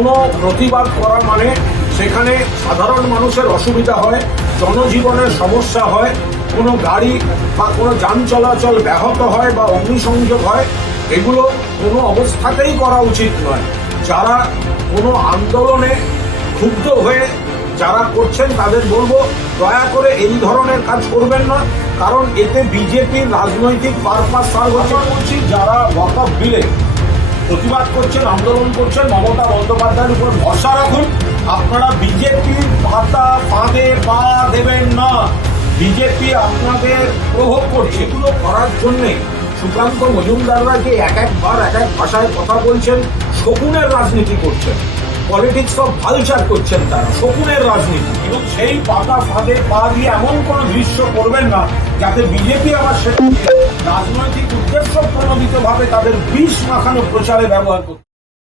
কোনো প্রতিবাদ করা মানে সেখানে সাধারণ মানুষের অসুবিধা হয়, জনজীবনের সমস্যা হয়, কোনো গাড়ি বা কোনো যান চলাচল ব্যাহত হয় বা অগ্নিসংযোগ হয়, এগুলো কোনো অবস্থাতেই করা উচিত নয়। যারা কোনো আন্দোলনে ক্ষুব্ধ হয়ে যারা করছেন তাদের বলবো দয়া করে এই ধরনের কাজ করবেন না, কারণ এতে বিজেপির রাজনৈতিক পারপাস সার্ভ হচ্ছে। যারা ওয়াকফ বিলে প্রতিবাদ করছেন, আন্দোলন করছেন, মমতা বন্দ্যোপাধ্যায়ের উপর ভরসা রাখুন। আপনারা বিজেপির পাতা ফাঁদে পা দেবেন না। বিজেপি আপনাদের প্রভোগ করছে। এগুলো করার জন্যে সুকান্ত মজুমদাররা যে এক একবার এক এক ভাষায় কথা বলছেন, শকুনের রাজনীতি করছেন, পলিটিক্স অফ ভালচার করছেন তারা, শকুনের রাজনীতি। এবং সেই পাতা ফাঁদে পা দিয়ে এমন কোনো দৃশ্য করবেন না যাতে বিজেপি আবার সেটাকে রাজনৈতিক উদ্দেশ্য প্রণোদিতভাবে তাদের বিষ মাখানো প্রচারে ব্যবহার করতে।